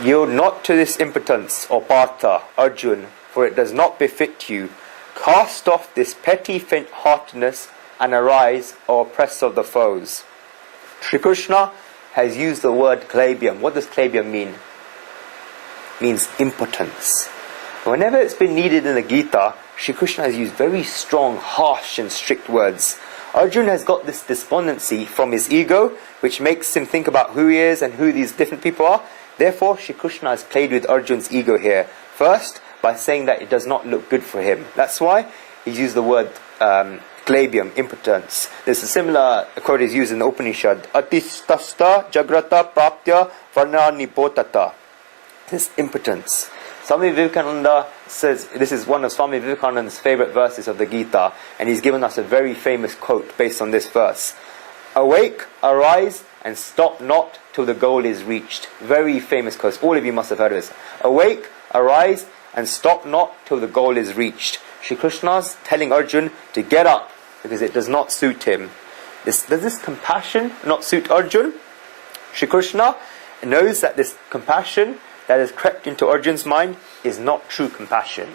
Yield not to this impotence, O Partha, Arjun, for it does not befit you. Cast off this petty faint-heartedness and arise, O oppressor of the foes. Sri Krishna has used the word klabyam. What does klabyam mean? It means impotence. Whenever it's been needed in the Gita, Sri Krishna has used very strong, harsh and strict words. Arjuna has got this despondency from his ego, which makes him think about who he is and who these different people are. Therefore, Sri Krishna has played with Arjuna's ego here. First, by saying that it does not look good for him. That's why he's used the word klabyam, impotence. There's a similar quote is used in the Upanishad. Atistasta jagrata praptya varnani potata. This impotence. Swami Vivekananda says, this is one of Swami Vivekananda's favorite verses of the Gita, and he's given us a very famous quote based on this verse. Awake, arise, and stop not till the goal is reached. Very famous quote. All of you must have heard of this. Awake, arise, and stop not till the goal is reached. Shri Krishna's telling Arjun to get up because it does not suit him. Does this compassion not suit Arjun? Shri Krishna knows that this compassion that has crept into Arjun's mind is not true compassion.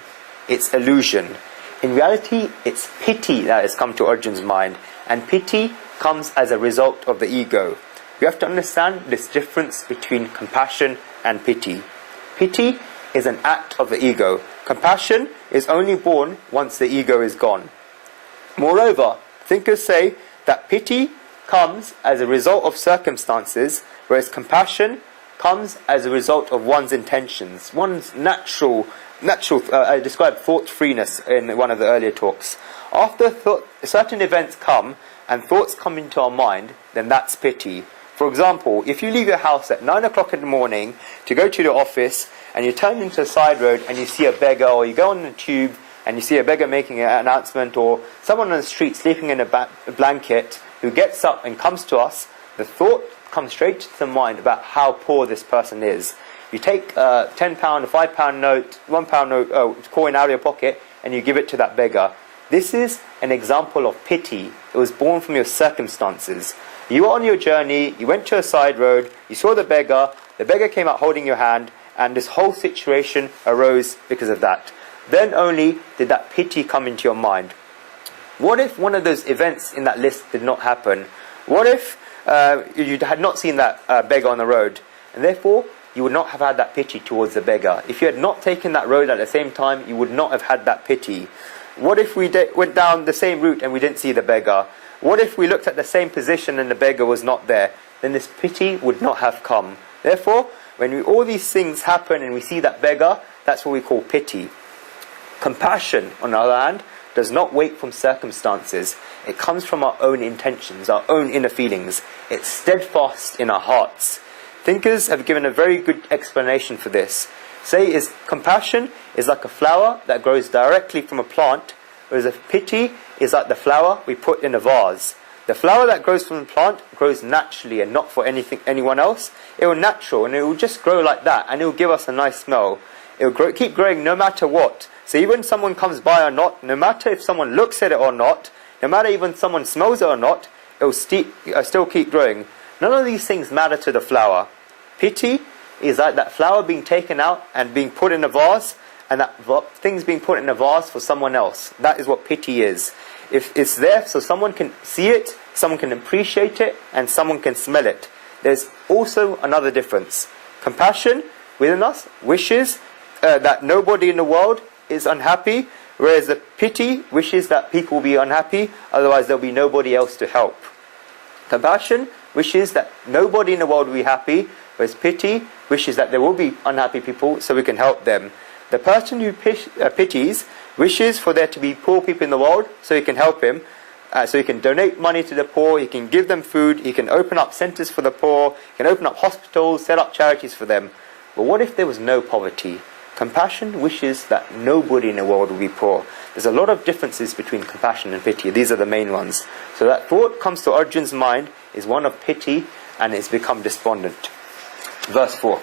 It's illusion. In reality, it's pity that has come to Arjun's mind. And pity comes as a result of the ego. We have to understand this difference between compassion and pity. Pity is an act of the ego. Compassion is only born once the ego is gone. Moreover, thinkers say that pity comes as a result of circumstances, whereas compassion comes as a result of one's intentions, one's natural. I described thought freeness in one of the earlier talks. After certain events come and thoughts come into our mind, then that's pity. For example, if you leave your house at 9 o'clock in the morning to go to the office and you turn into a side road and you see a beggar, or you go on the tube and you see a beggar making an announcement, or someone on the street sleeping in a blanket who gets up and comes to us, the thought comes straight to the mind about how poor this person is. You take a £10, a £5 note, £1 note, coin out of your pocket and you give it to that beggar. This is an example of pity. It was born from your circumstances. You were on your journey, you went to a side road, you saw the beggar came out holding your hand, and this whole situation arose because of that. Then only did that pity come into your mind. What if one of those events in that list did not happen? What if you had not seen that beggar on the road, and therefore you would not have had that pity towards the beggar? If you had not taken that road at the same time, you would not have had that pity. What if we went down the same route and we didn't see the beggar? What if we looked at the same position and the beggar was not there? Then this pity would not have come. Therefore, when all these things happen and we see that beggar, that's what we call pity. Compassion, on the other hand, does not wait from circumstances. It comes from our own intentions, our own inner feelings. It's steadfast in our hearts. Thinkers have given a very good explanation for this. Compassion is like a flower that grows directly from a plant, whereas a pity is like the flower we put in a vase. The flower that grows from the plant grows naturally and not for anyone else. It will natural and it will just grow like that, and it will give us a nice smell. It will keep growing no matter what. So even someone comes by or not, no matter if someone looks at it or not, no matter even someone smells it or not, it will still keep growing. None of these things matter to the flower. Pity is like that flower being taken out and being put in a vase, and that thing's being put in a vase for someone else. That is what pity is. If it's there so someone can see it, someone can appreciate it, and someone can smell it. There's also another difference. Compassion within us wishes that nobody in the world is unhappy, whereas the pity wishes that people will be unhappy, otherwise there'll be nobody else to help. Compassion wishes that nobody in the world will be happy, whereas pity wishes that there will be unhappy people so we can help them. The person who pities wishes for there to be poor people in the world so he can help him. So he can donate money to the poor, he can give them food, he can open up centers for the poor, he can open up hospitals, set up charities for them. But what if there was no poverty? Compassion wishes that nobody in the world will be poor. There's a lot of differences between compassion and pity. These are the main ones. So that thought comes to Arjun's mind is one of pity, and it's become despondent. Verse 4.